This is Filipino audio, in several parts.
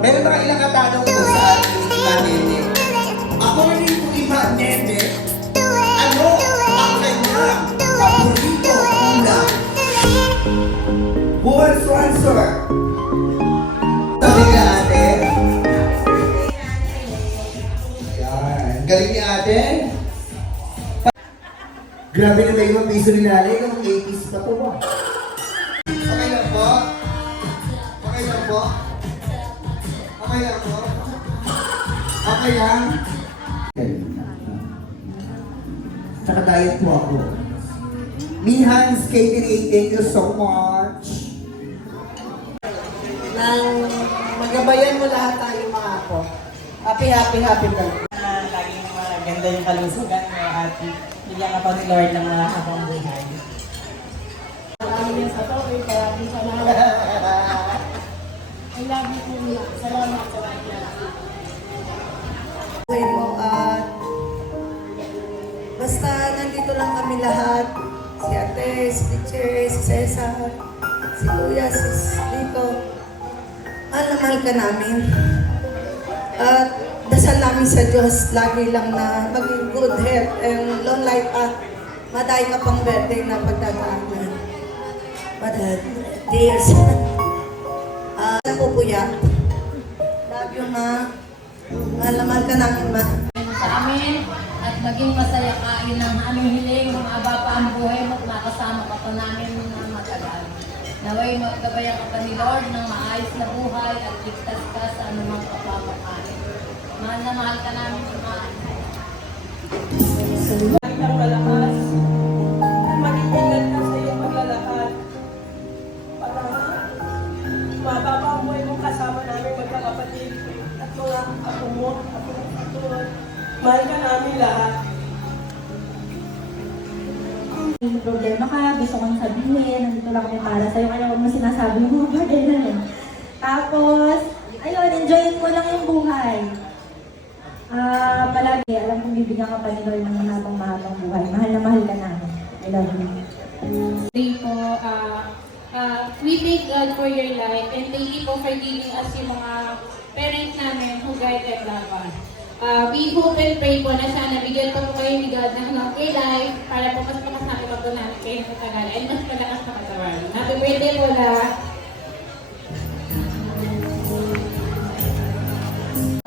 Meron na ilang katanong ko sa ating Imanete. According to Imanete, ano ang kanyang paborito ulam? Who wants to answer? Sabi ka ate? Yan. Galing ni ate? Grabe na yung piso ni nanay. Yung 80s pa to ba? Okay lang po? Okay lang po? Okay lang po? Okay lang? Tsaka diet po ako. Mihans Catering, thank you so much. Nang magabayan mo lahat tayo mga ako. Happy birthday. Laging maganda yung kalusugan mo at bigyan ka pa ni Lord ng mga habang buhay. Maraming yan sa to, kaya din salamat. I love you po. Salamat sa lahat. Buhay mo at basta nandito lang kami lahat. Si Ate, si Teacher, si Cesar, si Kuya, si Lito. Mahal na mahal ka namin. At dasal namin sa Diyos lagi lang na maging good health and long life at maday ka pang birthday na pagdadaanan. Dears. Pupuya. Love you, ma. Mahal na mahal ka namin, ma. Sa amin at maging masaya kain ng aming hiling, mababa pa ang buhay mo at makasama ka pa namin ng matagal. Naway magabayan ka pa ni Lord ng maayos na buhay at ligtas ka sa anumang kapapakain. Mahal na mahal ka namin, Mahal. Lagi kang malakas. Mag-ingat ka sa iyong paglalakad. Para mababa ang buhay mong kasama namin magkakapatid at mga apo mo, apo mo. Mahal ka namin lahat. May problema ka, gusto kong sabihin, nandito lang kami para sa'yo, kaya huwag mo sinasabi mo, bagay na lang. Tapos, ayun, enjoyin mo lang yung buhay. Palagi, alam kong bibigyan ka pa ni Lord ng mahabang buhay. Mahal na mahal ka namin. I love you. Today po, we thank God for your life and thank you po for giving us yung mga parents namin who guide and love us. We hope and pray po na sana bigyan pa po kayo ni God ng healthy life para po mas makasama pa po namin kayo sa tagal and mas malakas na katawan. Happy birthday po lahat!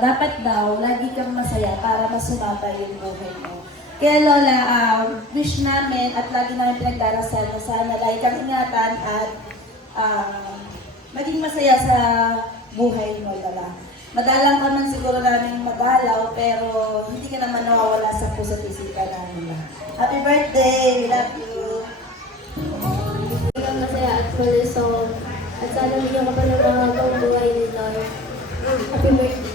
Dapat daw, lagi kang masaya para masumabay yung buhay mo. Kaya Lola, wish namin at lagi namin pinagdarasal na sana lagi kang ingatan at maging masaya sa buhay mo, Lola. Madalang ka man siguro namin madalaw, pero hindi ka naman nawawala sa puso at isipan namin. Happy birthday! We love you! Hindi kang masaya at malusog. At sana bigyan ka pa ng mga habang buhay ni Lord. Happy birthday!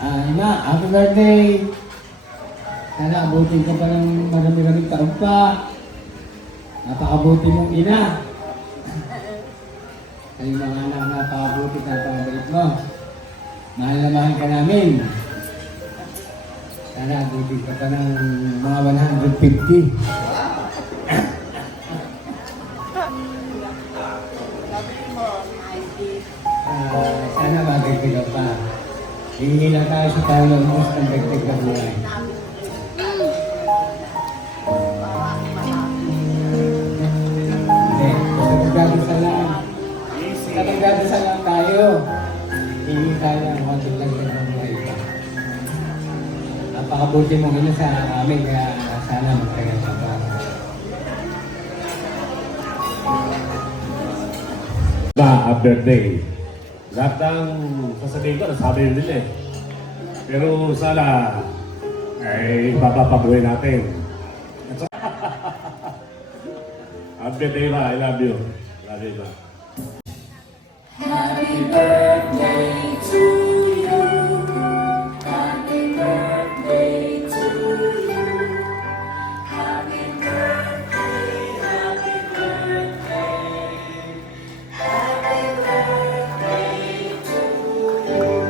Ima, happy birthday! Sana abutin ka pa ng marami-raming taon pa. Napakabuti mong ina. Kayong mga anak, napakabuti at napakabait mo. Mahal na mahal ka namin. Sana abutin ka pa ng mga 150. Sana magagalaw pa. Hihingi lang tayo sa Panginoon mo sa dagdag na buhay. Hindi, katagdadasal lang tayo. Hihingi tayo ng konting dagdag na buhay pa. Napakabuti mong ina sa amin, kaya sana magtagal ka pa. Birthday. Lahat ng sasabihin ko, nasabi nila eh. Pero sana, ay ipapapabuhay natin. Happy birthday ma, I love you. Love you ma. Happy birthday to you. Happy birthday to you. Happy birthday, happy birthday. Happy birthday to you.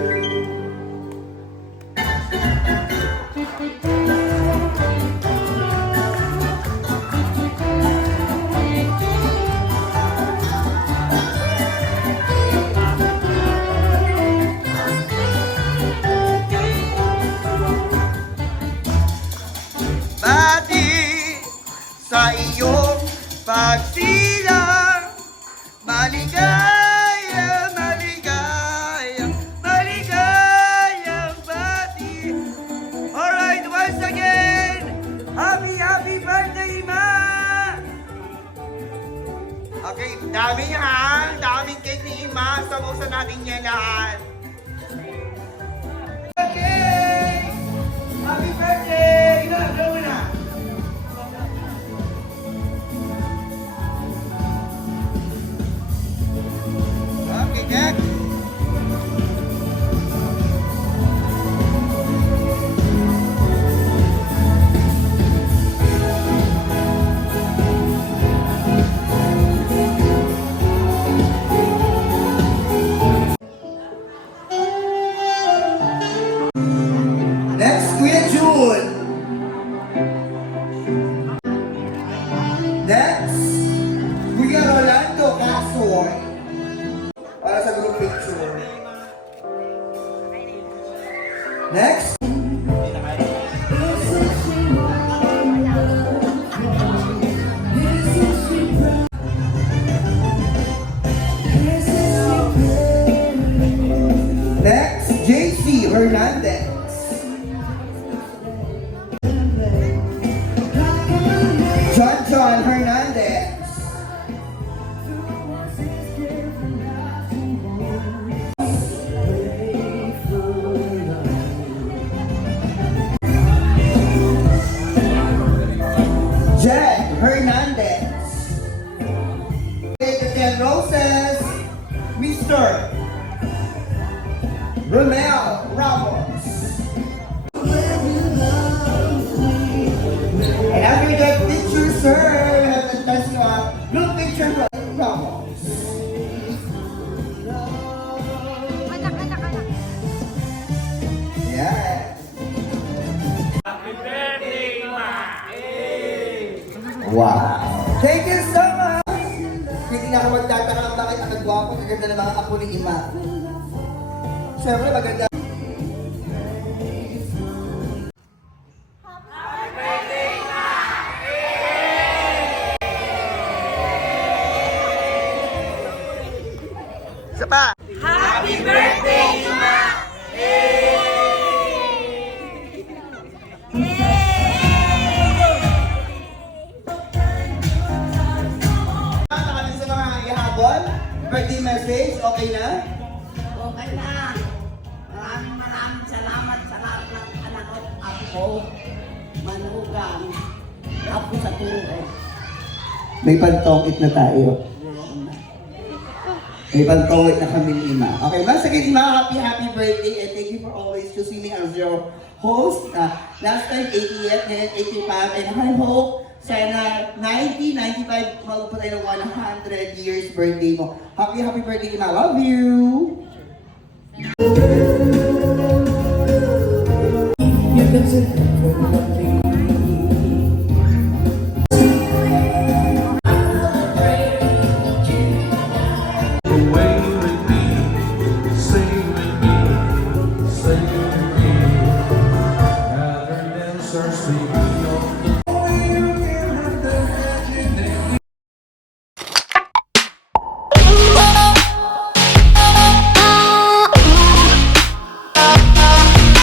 bati sa iyong pagsilang. Maligaya, maligaya, maligayang bati. Alright, once again, happy birthday, Ma! Okay, daming daming cake ni Ima. Samusan natin yan lahat. Okay! Happy birthday! Go na! Okay, Jack. Next, Kuya June. Next, Kuya Rolando Casoy. Para sa group picture. Next. Next, JC Hernandez. John Hernandez. Jack Hernandez. Ten Roses. Mr. Romel Ramos. And after that picture, sir, you have to touch group picture from Ramos. Yeah. Happy birthday, Ma! Wow. Thank you so much. Hindi na ako magtataka ng bakit ang gwapo, kaganda ng mga apo ni Ima. Siyempre, maganda. Isa pa. Happy birthday, Ma! Kami sa mga ihabol. Birthday message, okay na? Okay na. Maraming salamat sa lahat ng anak ko. Ako, manugang. Ako sa turo. May pantongit na tayo. May pantongit na kami ni Ima. Okay, once again, Ima, happy birthday and thank you for always choosing me as your host. Last time, 88, ngayon 85, and I hope sana 90, 95, mag-upot tayo ng 100 years birthday mo. Happy birthday, Ima. Love you!